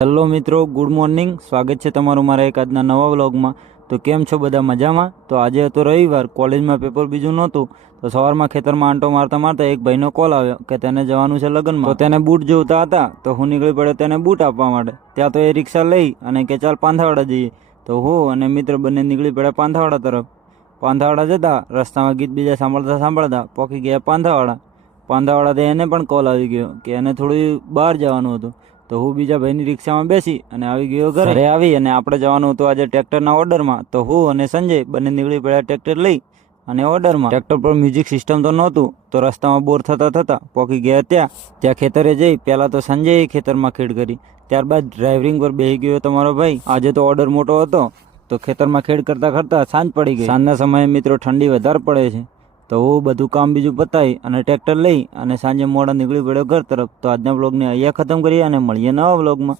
Hello મિત્રો, good morning. સ્વાગત છે તમારું મારા એક આજના નવા વ્લોગમાં. તો કેમ છો બધા? મજામાં? તો આજે હતો રવિવાર, કોલેજમાં પેપર બીજું નહોતું, તો સવારમાં ખેતરમાં આંટો મારતા મારતા એક ભાઈનો કોલ આવ્યો કે તેને જવાનું છે લગ્નમાં. તો તેને બૂટ જોઈતા હતા, તો હું નીકળી પડ્યો તેને બૂટ આપવા માટે. ત્યાં તો એ રિક્ષા લઈ અને કે ચાલ પાંથાવાડા જઈએ. તો હું અને મિત્ર બંને નીકળી પડ્યા પાંથાવાડા તરફ. પાંથાવાડા જતા રસ્તામાં ગીત બીજા સાંભળતા સાંભળતા પહોંચી ગયા પાંથાવાડા. પાંથાવાડાથી એને પણ કોલ આવી ગયો કે એને થોડું બહાર જવાનું હતું. તો હું બીજા ભાઈની રિક્ષામાં બેસી અને આવી ગયો ઘરે આવી. અને આપણે જવાનું હતું આજે ટ્રેક્ટરના ઓર્ડરમાં. તો હું અને સંજય બંને નીકળી પડ્યા ટ્રેક્ટર લઈ અને ઓર્ડરમાં. ટ્રેક્ટર પર મ્યુઝિક સિસ્ટમ તો નહોતું, તો રસ્તામાં બોર થતા પહોંચી ગયા ત્યાં ખેતરે જઈ પહેલાં તો સંજયે ખેતરમાં ખેડ કરી, ત્યારબાદ ડ્રાઇવરિંગ પર બેસી ગયો તમારો ભાઈ. આજે તો ઓર્ડર મોટો હતો, તો ખેતરમાં ખેડ કરતાં સાંજ પડી ગઈ. સાંજના સમયે મિત્રો ઠંડી વધારે પડે છે, તો હું બધું કામ બીજું પતાવી અને ટ્રેક્ટર લઈ અને સાંજે મોડા નીકળી પડ્યો ઘર તરફ. તો આજના બ્લોગને અહીંયા ખતમ કરીએ અને મળીએ નવા બ્લોગમાં.